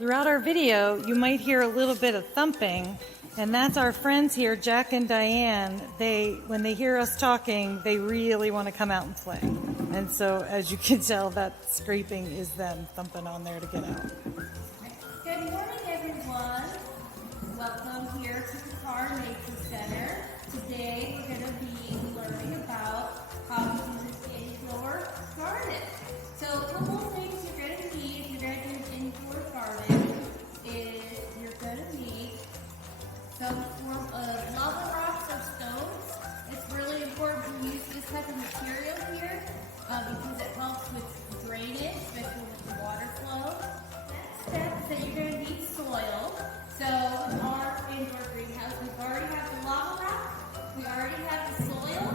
Throughout our video, you might hear a little bit of thumping, and that's our friends here, Jack and Diane. When they hear us talking, they really want to come out and play. And so, as you can tell, that scraping is them thumping on there to get out. Good morning, everyone. Welcome here to the Car Nature Center. Today, we're going to be learning about how to do this indoor garden. So, a couple of things you're going to need if you're going to do an indoor garden is you're going to need some form of lava rocks or stones. It's really important to use this type of material here because it helps with drainage, especially with the water flow. Next step is that you're going to need soil. So in our indoor greenhouse, we already have the lava rock, we already have the soil.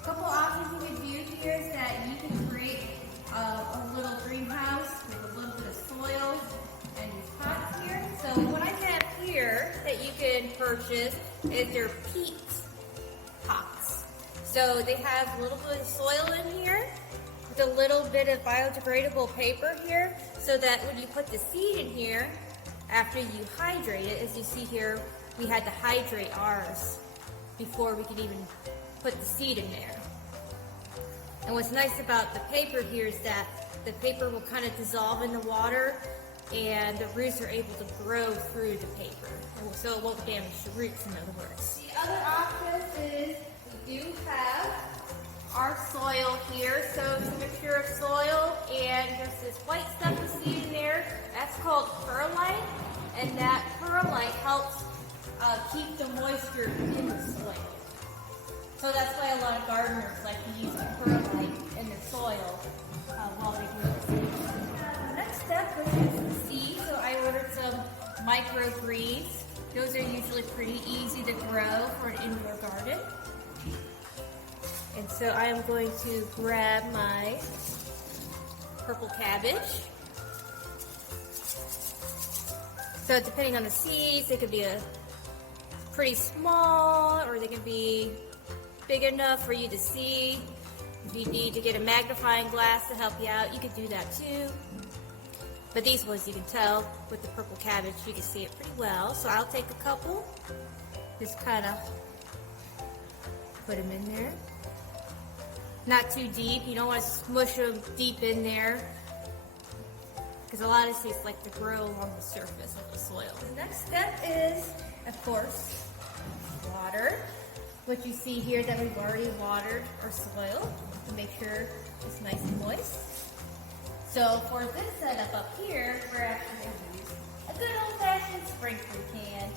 A couple options you can do here is that you can create a little greenhouse with a little bit of soil and these pots here. So what I have here that you can purchase is their peat pots. So they have a little bit of soil in here with a little bit of biodegradable paper here so that when you put the seed in here, after you hydrate it, as you see here, we had to hydrate ours before we could even put the seed in there. And what's nice about the paper here is that the paper will kind of dissolve in the water and the roots are able to grow through the paper. So it won't damage the roots, in other words. The other option is we do have our soil here. So it's a mixture of soil and there's this white stuff you see in there. That's called perlite. And that perlite helps keep the moisture in the soil. So that's why a lot of gardeners like to use the perlite in the soil while they grow the seeds. Next step is the seed. So I ordered some microgreens. Those are usually pretty easy to grow for an indoor garden. And so I am going to grab my purple cabbage. So depending on the seeds, they could be a pretty small or they can be big enough for you to see. If you need to get a magnifying glass to help you out, you could do that too. But these ones you can tell with the purple cabbage, you can see it pretty well. So I'll take a couple, just kind of put them in there. Not too deep, you don't want to smush them deep in there because a lot of seeds like to grow along the surface of the soil. The next step is, of course, water. What you see here that we've already watered our soil to make sure it's nice and moist. So for this setup up here, we're actually going to use a good old-fashioned sprinkler can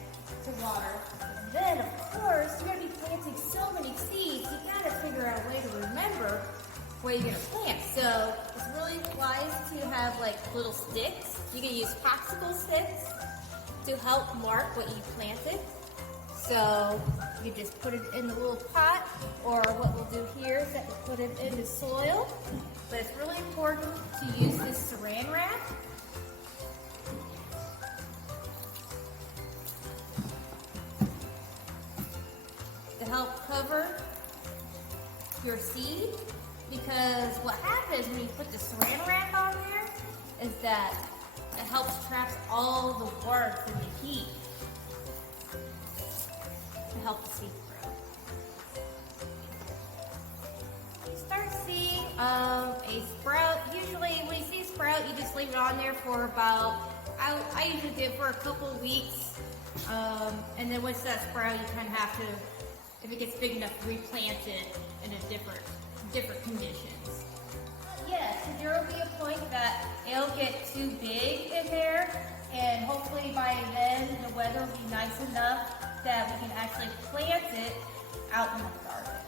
to water. And then, of course, you're going to be planting so many seeds, you got to figure out a way to remember where you're going to plant. So it's really wise to have like little sticks. You can use popsicle sticks to help mark what you planted. So you just put it in the little pot, or what we'll do here is that we'll put it in the soil. But it's really important to use this saran wrap. To help cover your seed, because what happens when you put the saran wrap on there is that it helps trap all the warmth and the heat to help the seed grow. You start seeing a sprout. Usually when you see a sprout, you just leave it on there for about, I usually do it for a couple of weeks. And then once that sprout, you kind of have to, if it gets big enough, replant it in a different conditions. Yes, there will be a point that it'll get too big in there, and hopefully by then the weather will be nice enough that we can actually plant it out in the garden.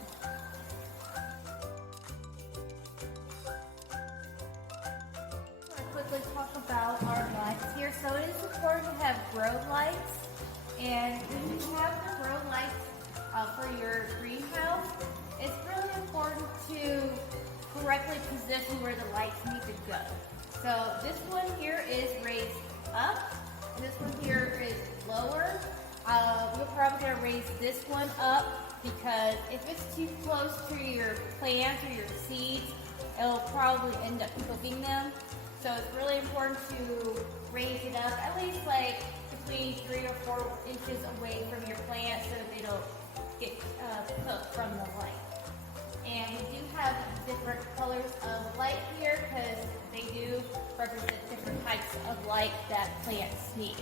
I'll quickly talk about our lights here. So it is important to have grow lights, and when you have the grow lights for your greenhouse, it's really important to correctly position where the lights need to go. So this one here is raised up, and this one here is lower. We're probably going to raise this one up because if it's too close to your plants or your seeds, it'll probably end up cooking them. So it's really important to raise it up at least like between 3 or 4 inches away from your plant so that they don't get cooked from the light. And we do have different colors of light here because they do represent different types of light that plants need.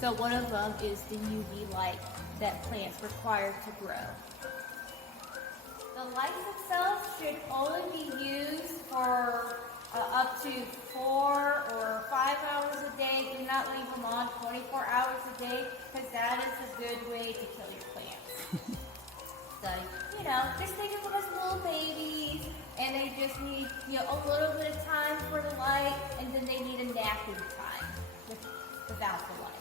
So one of them is the UV light that plants require to grow. The lights themselves should only be used for up to 4 or 5 hours a day. Do not leave them on 24 hours a day because that is a good way to kill your plants. So, you know, just think of them as little babies and they just need, you know, a little bit of time for the light and then they need a napping time without the light.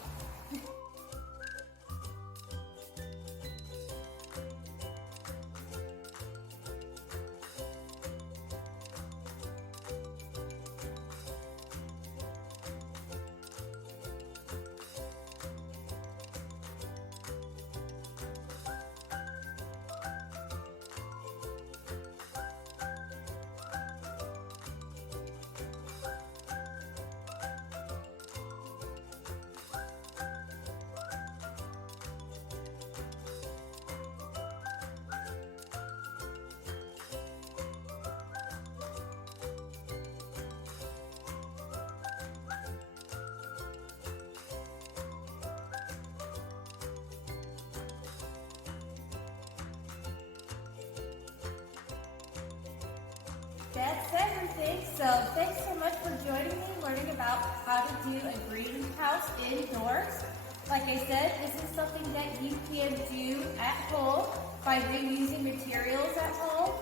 That's everything. So thanks so much for joining me, learning about how to do a greenhouse indoors. Like I said, this is something that you can do at home by reusing materials at home.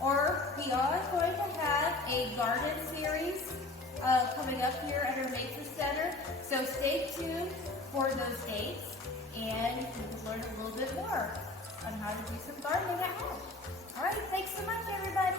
Or we are going to have a garden series coming up here at our Nature Center. So stay tuned for those dates and you can learn a little bit more on how to do some gardening at home. All right, thanks so much, everybody.